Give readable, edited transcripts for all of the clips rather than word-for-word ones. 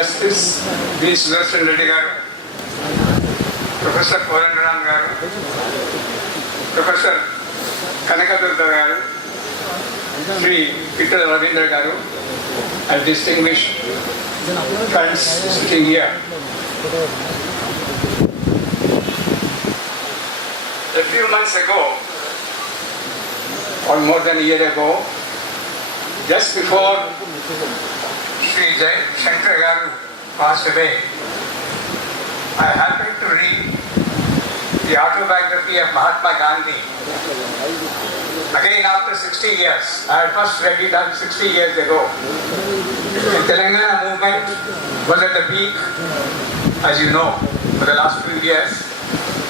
Justice B. Sudarshan Reddy garu, Professor Korandaram garu, Professor Kanakadurga garu, Sri Peter Ravindra garu, and distinguished friends sitting here. A few months ago, or more than a year ago, just before Sri Jai Shankar Garu passed away, I happened to read the autobiography of Mahatma Gandhi. Again, after 60 years, I had first read it 60 years ago. The Telangana movement was at the peak, as you know, for the last few years.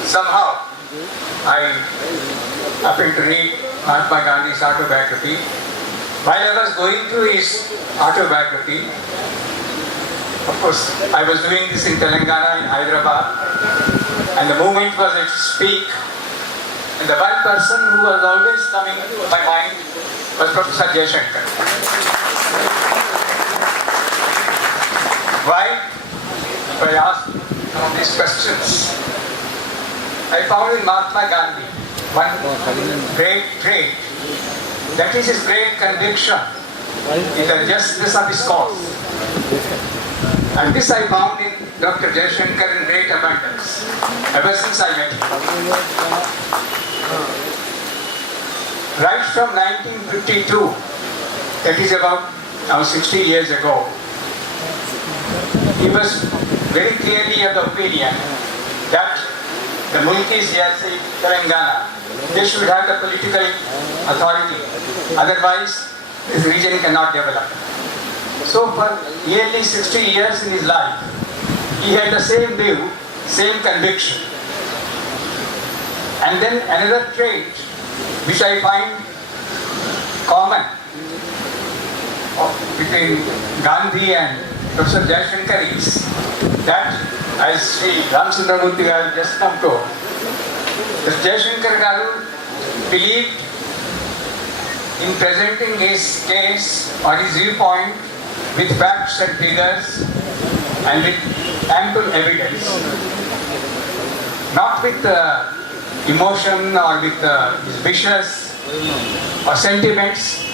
Somehow, I happened to read Mahatma Gandhi's autobiography. While I was going through his autobiography, of course, I was doing this in Telangana, in Hyderabad, and the movement was at its peak. And the one person who was always coming to my mind was Professor Jayashankar. Why? If I asked some of these questions, I found in Mahatma Gandhi one great trait, that is his great conviction in the justice of his cause. And this I found in Dr. Jayashankar in great abundance, ever since I met him. Right from 1952, that is about now 60 years ago, he was very clearly of the opinion that the Mulkis Yasi Telangana, they should have the political authority, otherwise this region cannot develop. So for nearly 60 years in his life, he had the same view, same conviction. And then another trait which I find common between Gandhi and Professor Jayashankar is that, as Sri Ramchandramurthy Garu just come to, that Jayashankar Garu believed in presenting his case or his viewpoint with facts and figures and with ample evidence, not with emotion or with his wishes or sentiments,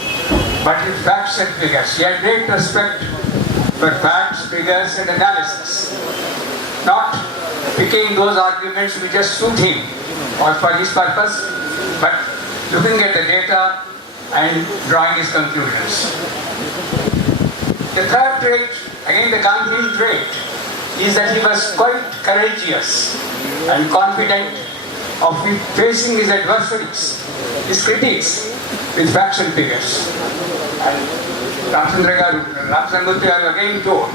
but with facts and figures. He had great respect for facts, figures and analysis, not picking those arguments which just suit him or for his purpose, but looking at the data and drawing his conclusions. The third trait, again the Gandhian trait, is that he was quite courageous and confident of facing his adversaries, his critics, with facts and figures. And Ramchandramurthy Garu again told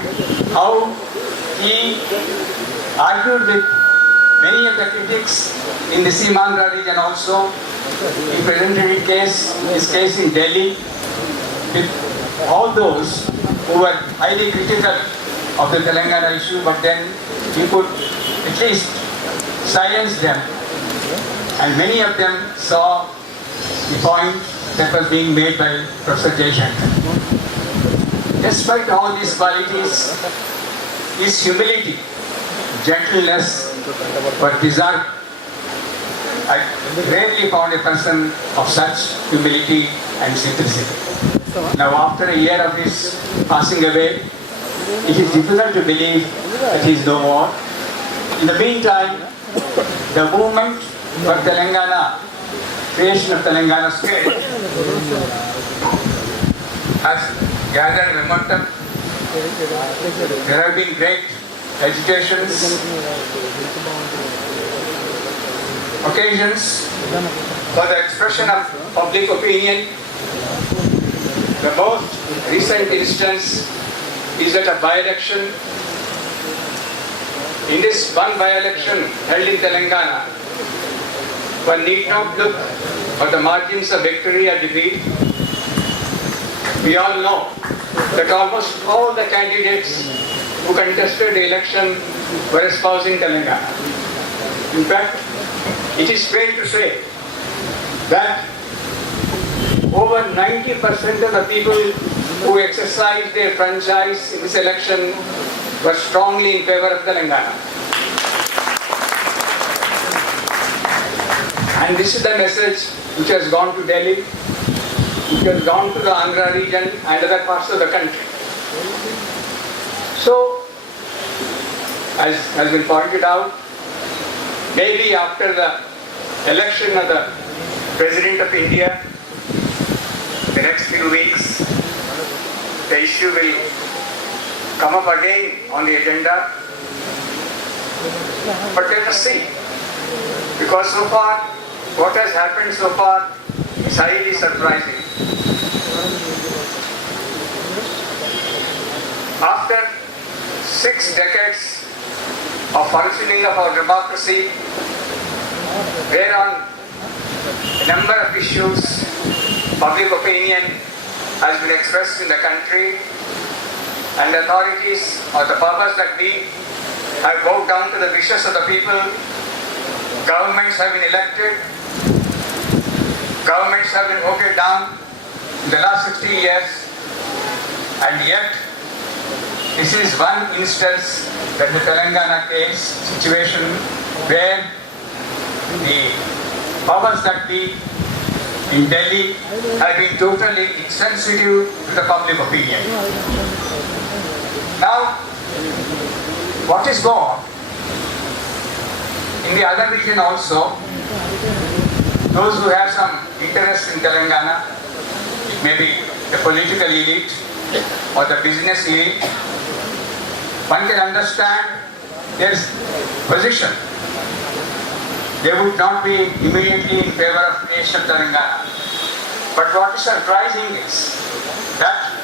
how he argued with many of the critics in the Simandra region also. He presented his case in Delhi with all those who were highly critical of the Telangana issue, but then he could at least silence them. And many of them saw the point that was being made by Professor Jayashankar. Despite all these qualities, his humility, gentleness were deserved. I rarely found a person of such humility and simplicity. Now, after a year of his passing away, it is difficult to believe that he is no more. In the meantime, the movement for Telangana, creation of Telangana state, has gathered momentum. There have been great agitations, occasions for the expression of public opinion. The most recent instance is at a by-election. In this one by-election held in Telangana, one need not look for the margins of victory or defeat. We all know that almost all the candidates who contested the election were espousing Telangana. In fact, it is fair to say that over 90% of the people who exercised their franchise in this election were strongly in favor of Telangana. And this is the message which has gone to Delhi, which has gone to the Andhra region and other parts of the country. So, as has been pointed out, maybe after the election of the President of India, the next few weeks, the issue will come up again on the agenda. But let us see. Because so far, what has happened so far is highly surprising. After 6 decades of functioning of our democracy, whereon a number of issues, public opinion has been expressed in the country, and the authorities or the powers that be have bowed down to the wishes of the people. Governments have been elected, governments have been voted down in the last 60 years, and yet this is one instance that the Telangana case situation where the powers that be in Delhi have been totally insensitive to the public opinion. Now, what is more, in the other region also, those who have some interest in Telangana, it may be the political elite or the business elite, one can understand their position. They would not be immediately in favor of creation of Telangana. But what is surprising is that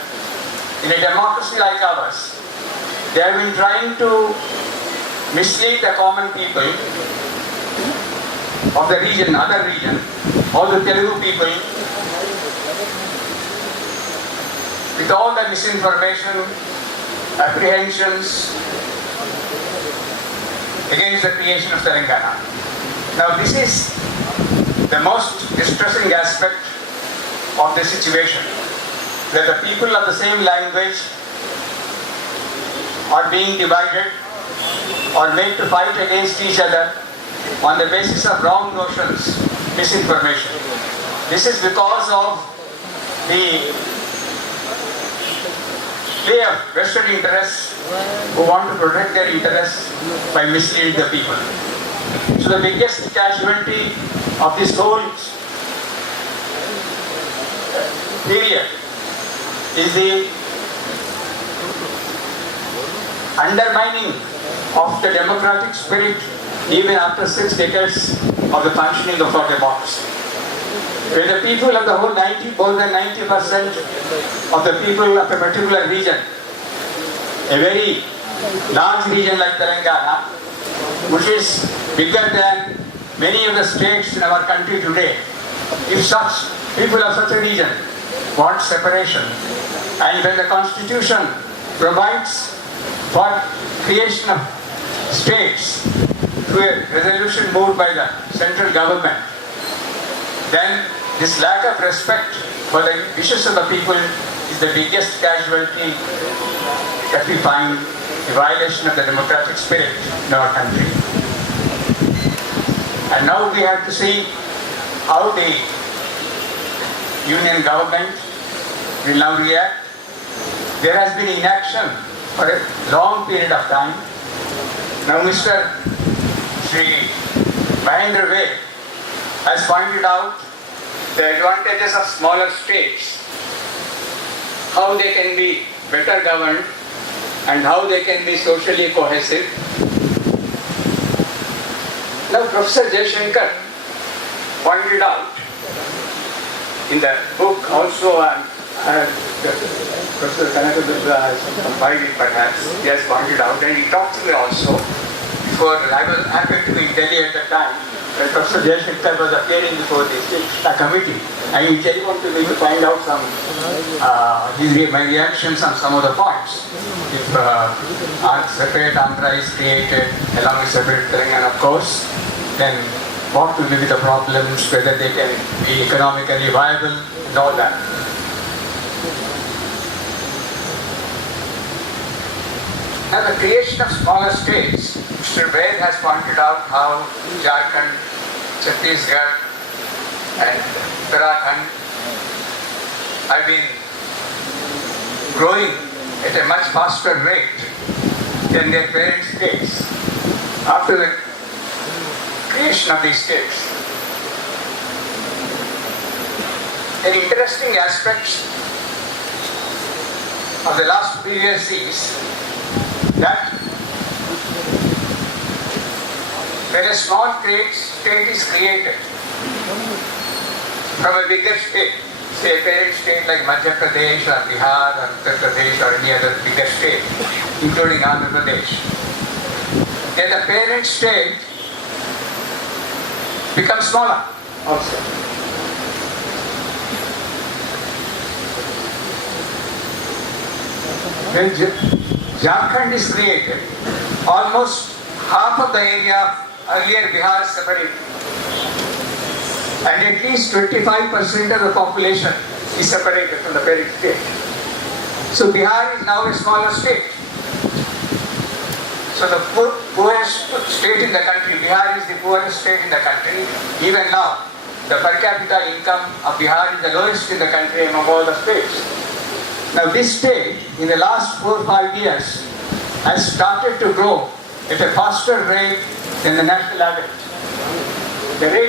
in a democracy like ours, they have been trying to mislead the common people of the region, other region, all the Telugu people, with all the misinformation, apprehensions against the creation of Telangana. Now this is the most distressing aspect of the situation, where the people of the same language are being divided or made to fight against each other on the basis of wrong notions, misinformation. This is because of the play of Western interests who want to protect their interests by misleading the people. So the biggest casualty of this whole period is the undermining of the democratic spirit even after 6 decades of the functioning of our democracy. Where the people of the whole more than 90% of the people of a particular region, a very large region like Telangana, which is bigger than many of the states in our country today, if such people of such a region want separation, and when the Constitution provides for creation of states through a resolution moved by the central government, then this lack of respect for the wishes of the people is the biggest casualty that we find, the violation of the democratic spirit in our country. And now we have to see how the union government will now react. There has been inaction for a long period of time. Now Mr. Shri Mahendra Ved has pointed out the advantages of smaller states, how they can be better governed and how they can be socially cohesive. Now Professor Jaishankar pointed out in the book also, Professor Kanaka has compiled it perhaps, he has pointed out, and he talked to me also before I happened to be in Delhi at the time, when Professor Jaishankar was appearing before the committee, and he wanted me to find out some my reactions on some of the points. If separate Andhra is created along with separate Telangana, of course, then what will be the problems, whether they can be economically viable and all that. Now the creation of smaller states, Mr. Baid has pointed out how Jharkhand, Chhattisgarh and Uttarakhand have been growing at a much faster rate than their parent states after the creation of these states. An interesting aspect of the last few years is that when a small state is created from a bigger state, say a parent state like Madhya Pradesh or Bihar or Uttar Pradesh or any other bigger state, including Andhra Pradesh, then the parent state becomes smaller also. When Jharkhand is created, almost half of the area of earlier Bihar is separated, and at least 25% of the population is separated from the parent state. So Bihar is now a smaller state. So the poorest state in the country, Bihar is the poorest state in the country. Even now, the per capita income of Bihar is the lowest in the country among all the states. Now this state, in the last 4 or 5 years, has started to grow at a faster rate than the national average. The rate